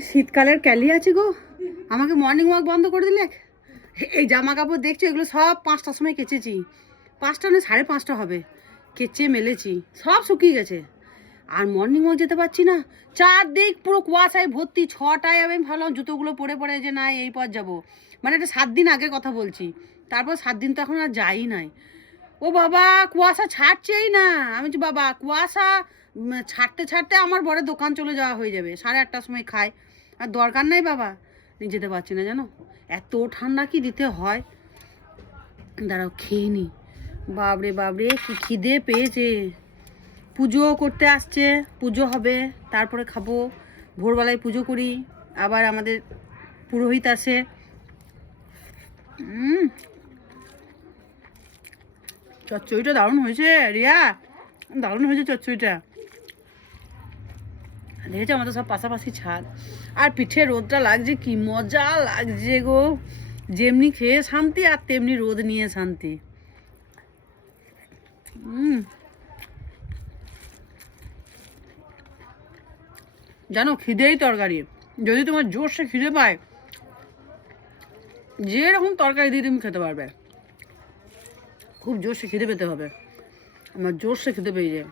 শীতকালের ক্যালি আছে গো। আমাকে মর্নিং ওয়াক বন্ধ করে দিলে? এই জামা কাপড় দেখছ, এগুলো সব পাঁচটার সময় কেচেছি। পাঁচটা না, সাড়ে পাঁচটা হবে। কেচে মেলেছি, সব শুকিয়ে গেছে। আর মর্নিং ওয়াক যেতে পারছি না। চারদিক পুরো কুয়াশায় ভর্তি, ছটায় আমি ভাবলাম জুতোগুলো পরে পরে যে না, এই পথ যাব। মানে এটা সাত দিন আগে কথা বলছি। তারপর সাত দিন তো এখন আর যাই নাই। ও বাবা, কুয়াশা ছাড়ছেই না। আমি বলছি, বাবা, কুয়াশা ছাড়তে ছাড়তে আমার বড় দোকান চলে যাওয়া হয়ে যাবে। সাড়ে আটটার সময় খায়। আর দরকার নাই বাবা যেতে পারছি না, জানো? এত ঠান্ডা কি দিতে হয়? দাঁড়াও, খেয়ে নি। বাবরে বাবরে, কি খিদে পেয়েছে। পুজো করতে আসছে, পুজো হবে, তারপরে খাব। ভোরবেলায় পুজো করি, আবার আমাদের পুরোহিত আসে। চচ্চড়িটা দারুণ হয়েছে, রিয়া। দারুণ হয়েছে চচ্চড়িটা। দেখেছ আমাদের সব পাশাপাশি ছাদ। আর পিঠে রোদটা লাগছে, কি মজা লাগছে গো। যেমনি খেয়ে শান্তি আর তেমনি রোদ নিয়ে শান্তি। জানো, খিদেই তরকারি। যদি তোমার জোরসে খিদে পায়, যেরকম তরকারি দিয়ে তুমি খেতে পারবে। খুব জোরসে খিদে পেতে হবে। আমার জোরসে খিদে পেয়ে যায়।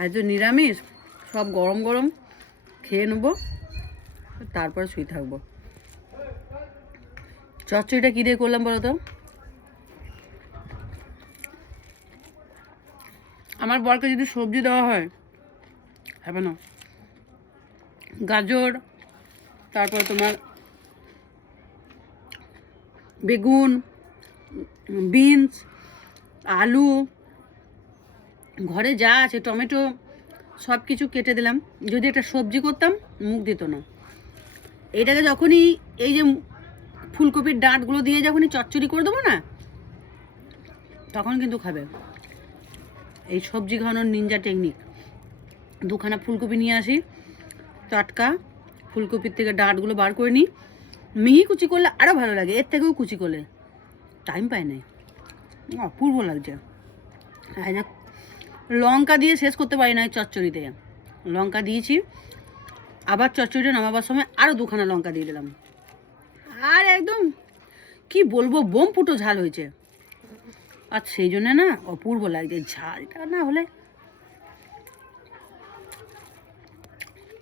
আর তো নিরামিষ, সব গরম গরম খেয়ে নেব, তারপরে শুয়ে থাকব। চচ্চড়িটা কী দিয়ে করলাম বলো তো? আমার বরকে যদি সবজি দেওয়া হয়, হবে না। গাজর, তারপর তোমার বেগুন, বিনস, আলু, ঘরে যা আছে, টমেটো সব কিছু কেটে দিলাম। যদি একটা সবজি করতাম, মুখ দিত না। এটাকে যখনই এই যে ফুলকপির ডাঁটগুলো দিয়ে যখনই চচ্চড়ি করে দেবো না, তখন কিন্তু খাবে। এই সবজি খাওয়ানোর নিনজা টেকনিক দুখানা ফুলকপি নিয়ে আসি, টাটকা ফুলকপির থেকে ডাঁটগুলো বার করে নিই। মিহি কুচি করলে আরও ভালো লাগে, এর থেকেও কুচি করলে। টাইম পায় নাই। অপূর্ব লাগছে। আর না, লঙ্কা দিয়ে শেষ করতে পারি না এই চচ্চড়িতে। লঙ্কা দিয়েছি, আবার চচ্চড়িটা নামাবার সময় আরও দুখানা লঙ্কা দিয়ে দিলাম। আর একদম, কি বলব, বোম ফুটো ঝাল হয়েছে। আর সেই জন্যে না অপূর্ব লাগছে, ঝালটা না হলে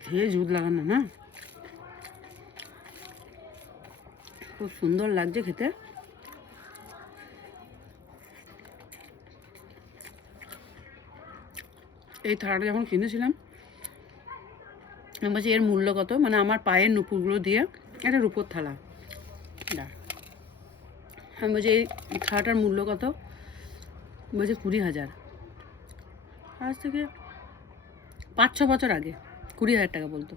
খেয়ে লাগানো না? খুব সুন্দর লাগছে খেতে। এই থালাটা যখন কিনেছিলাম, আমি বলছি, এর মূল্য কত? মানে আমার পায়ের নুপুরগুলো দিয়ে একটা রূপোর থালা। আমি বলছি, এই থালাটার মূল্য কত? বলছে, কুড়ি হাজার। আজ থেকে পাঁচ ছ বছর আগে, কুড়ি হাজার টাকা বলতো।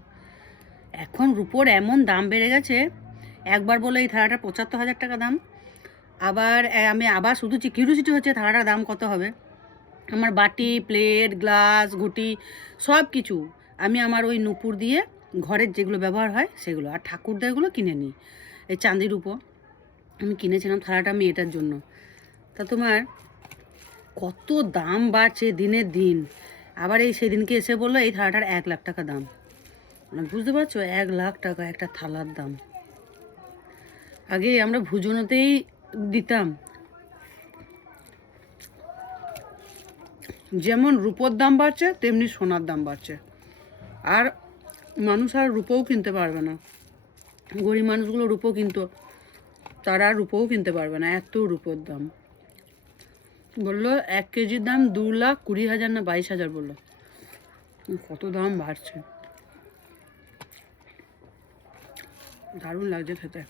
এখন রুপোর এমন দাম বেড়ে গেছে একবার বলে এই থালাটা পঁচাত্তর হাজার টাকা দাম। আবার আমি আবার শুধু কিউরিসিটি হচ্ছে থালাটার দাম কত হবে? আমার বাটি প্লেট গ্লাস ঘুটি সব কিছু আমি আমার ওই নুপুর দিয়ে ঘরের যেগুলো ব্যবহার হয়, সেগুলো। আর ঠাকুরদারগুলো কিনে নিই। এই চাঁদির উপর। আমি কিনেছিলাম থালাটা আমি এটার জন্য। তা তোমার কত দাম বাড়ছে দিনের দিন। আবার এই সেদিনকে এসে বলল, এই থালাটার এক লাখ টাকা দাম। মানে বুঝতে পারছ? এক লাখ টাকা একটা থালার দাম। আগে আমরা ভুজনোতেই দিতাম। যেমন রূপোর দাম বাড়ছে, তেমনি সোনার দাম বাড়ছে। আর মানুষ আর রূপোও কিনতে পারবে না। গরিব মানুষগুলো রূপো কিনতো, তারা রূপোও কিনতে পারবে না, এত রূপোর দাম। বলল, এক কেজির দাম দু লাখ কুড়ি হাজার না বাইশ হাজার বলল। কত দাম বাড়ছে। দারুণ লাগছে খেতে।